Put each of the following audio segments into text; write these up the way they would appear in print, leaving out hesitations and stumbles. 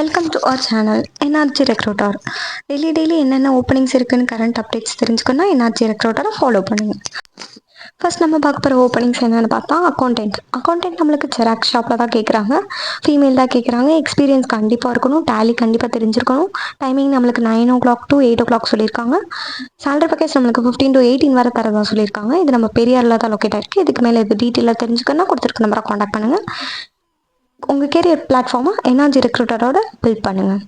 Welcome to our channel NRG recruiter. Daily என்னென்ன openings இருக்குன்னு current updates தெரிஞ்சுக்கணும்னா NRG ரெக்ரூட்டரை ஃபாலோ பண்ணுங்க. ஃபர்ஸ்ட் நம்ம பார்க்க போகிற ஓப்பனிங்ஸ் என்னென்னு பார்த்தா அக்கௌண்டன்ட் நம்மளுக்கு ஜெராக்ஸ் ஷாப்பில் தான் கேட்குறாங்க. ஃபீமேல் தான் கேட்குறாங்க. எக்ஸ்பீரியன்ஸ் கண்டிப்பாக இருக்கணும். டேலி கண்டிப்பாக தெரிஞ்சிருக்கணும். டைமிங் நம்மளுக்கு 9 o'clock to 8 o'clock சொல்லியிருக்காங்க. சேலரி பேக்கேஜ் நம்மளுக்கு 15 to 18 வரை தரதான் சொல்லியிருக்காங்க. இது நம்ம பெரியாரில் தான் லொக்கேட் ஆயிருக்கு. இதுக்கு மேலே இது டீட்டெயிலாக தெரிஞ்சுக்கணும்னா கொடுத்துருக்க நம்பரை காண்டாக்ட் பண்ணுங்கள். உங்கள் கேரியர் பிளாட்ஃபார்மை என்ஆர்ஜி ரெக்ரூட்டரோட பில்ட் பண்ணுங்கள்.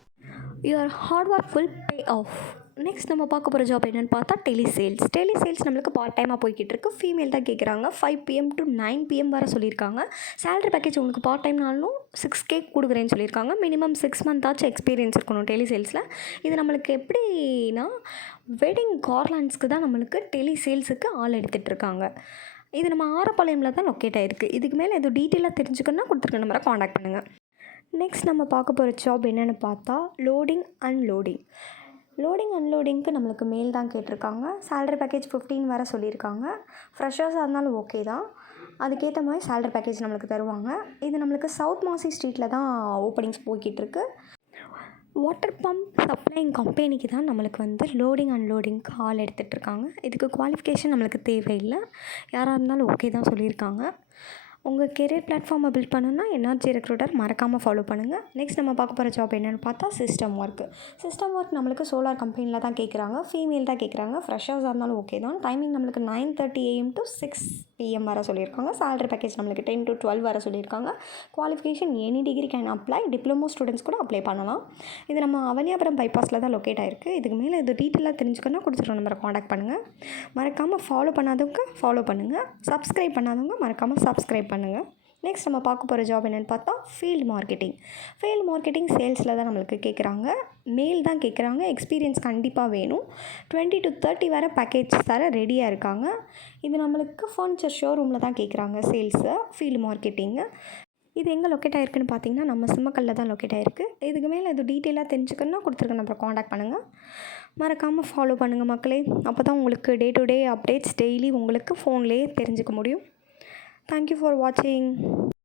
Your hard work will pay off. Next நம்ம பார்க்க போகிற ஜாப் என்னென்னு பார்த்தா டெலிசேல்ஸ் நம்மளுக்கு பார்ட் டைமாக போய்கிட்டு இருக்கு. ஃபீமேல் தான் கேட்குறாங்க. 5 PM to 9 PM வரை சொல்லியிருக்காங்க. சேலரி பேக்கேஜ் உங்களுக்கு பார்ட் டைம்னாலும் 6K கொடுக்குறேன்னு சொல்லியிருக்காங்க. மினிமம் 6 month ஆச்சு எக்ஸ்பீரியன்ஸ் இருக்கணும் டெலிசேல்ஸில். இது நம்மளுக்கு எப்படின்னா வெட்டிங் கார்லாண்ட்ஸ்க்கு தான் நம்மளுக்கு டெலிசேல்ஸுக்கு ஆள் எடுத்துகிட்டு இருக்காங்க. இது நம்ம ஆரப்பாளையமில் தான் லொக்கேட் ஆகிருக்கு. இதுக்கு மேலே எதுவும் டீட்டெயிலாக தெரிஞ்சுக்கணுன்னா கொடுத்துருக்க நம்பரை காண்டாக்ட் பண்ணுங்கள். நெக்ஸ்ட் நம்ம பார்க்க போகிற ஜாப் என்னென்னு பார்த்தா லோடிங் அன்லோடிங்க்கு நம்மளுக்கு மேல் தான் கேட்டிருக்காங்க. சேலரி பேக்கேஜ் 15 வரை சொல்லியிருக்காங்க. ஃப்ரெஷர்ஸாக இருந்தாலும் ஓகே தான். அதுக்கேற்ற மாதிரி சேலரி பேக்கேஜ் நம்மளுக்கு தருவாங்க. இது நம்மளுக்கு சவுத் மாசி ஸ்ட்ரீட்டில் தான் ஓப்பனிங்ஸ் போய்கிட்டு இருக்கு. வாட்டர் பம்ப் சப்ளைங் கம்பெனிக்கு தான் நம்மளுக்கு வந்து லோடிங் அன்லோடிங்க்கு ஆள் எடுத்துகிட்ருக்காங்க. இதுக்கு குவாலிஃபிகேஷன் நம்மளுக்கு தேவையில்லை. யாராக இருந்தாலும் ஓகே தான் சொல்லியிருக்காங்க. உங்கள் கெரியர் பிளாட்ஃபார்மை பில்ட் பண்ணணுன்னா என்ஆர்ஜி ரெக்ரூட்டர் மறக்காமல் ஃபாலோ பண்ணுங்கள். நெக்ஸ்ட் நம்ம பார்க்க போகிற ஜாப் என்னென்னு பார்த்தா சிஸ்டம் ஒர்க் நம்மளுக்கு சோலார் கம்பெனியில் தான் கேட்குறாங்க. ஃபீமேல் தான் கேட்குறாங்க. ஃப்ரெஷர்ஸாக இருந்தாலும் ஓகே தான். டைமிங் நம்மளுக்கு 9:30 AM to 6 PM வரை சொல்லியிருக்காங்க. சேலரி பேக்கேஜ் நம்மளுக்கு 10 to 12 வரை சொல்லியிருக்காங்க. Qualification any degree can apply. Diploma students கூட அப்ளை பண்ணலாம். இது நம்ம அவனியாபுரம் பைபாஸில் தான் லொக்கேட் ஆகிருக்கு. இதுக்கு மேலே இது டீட்டெயிலாக தெரிஞ்சுக்கணுன்னா கொடுத்துருக்க நம்பரை காண்டாக்ட் பண்ணுங்கள். மறக்காமல் ஃபாலோ பண்ணாதவங்க ஃபாலோ பண்ணுங்கள். சப்ஸ்கிரைப் பண்ணாதவங்க மறக்காமல் சப்ஸ்கிரைப் பண்ணுங்கள். நெக்ஸ்ட் நம்ம பார்க்க போகிற ஜாப் என்னென்னு பார்த்தா ஃபீல்டு மார்க்கெட்டிங் சேல்ஸில் தான் நம்மளுக்கு கேட்குறாங்க. மேல் தான் கேட்குறாங்க. எக்ஸ்பீரியன்ஸ் கண்டிப்பாக வேணும். 20 to 30 வரை பேக்கேஜ் தர ரெடியாக இருக்காங்க. இது நம்மளுக்கு ஃபர்னிச்சர் ஷோரூமில் தான் கேட்குறாங்க. Sales field marketing. இது எங்கே லொக்கேட் ஆகிருக்குன்னு பார்த்தீங்கன்னா நம்ம சிம்மக்கல்லில் தான் லொக்கேட் ஆகிருக்கு. இதுக்கு மேலே இது டீட்டெயிலாக தெரிஞ்சுக்கணுன்னா கொடுத்துருக்க நம்பரை காண்டாக்ட் பண்ணுங்கள். மறக்காமல் ஃபாலோ பண்ணுங்கள் மக்களே. அப்போ தான் உங்களுக்கு day to day updates daily உங்களுக்கு ஃபோன்லேயே தெரிஞ்சுக்க முடியும். Thank you for watching.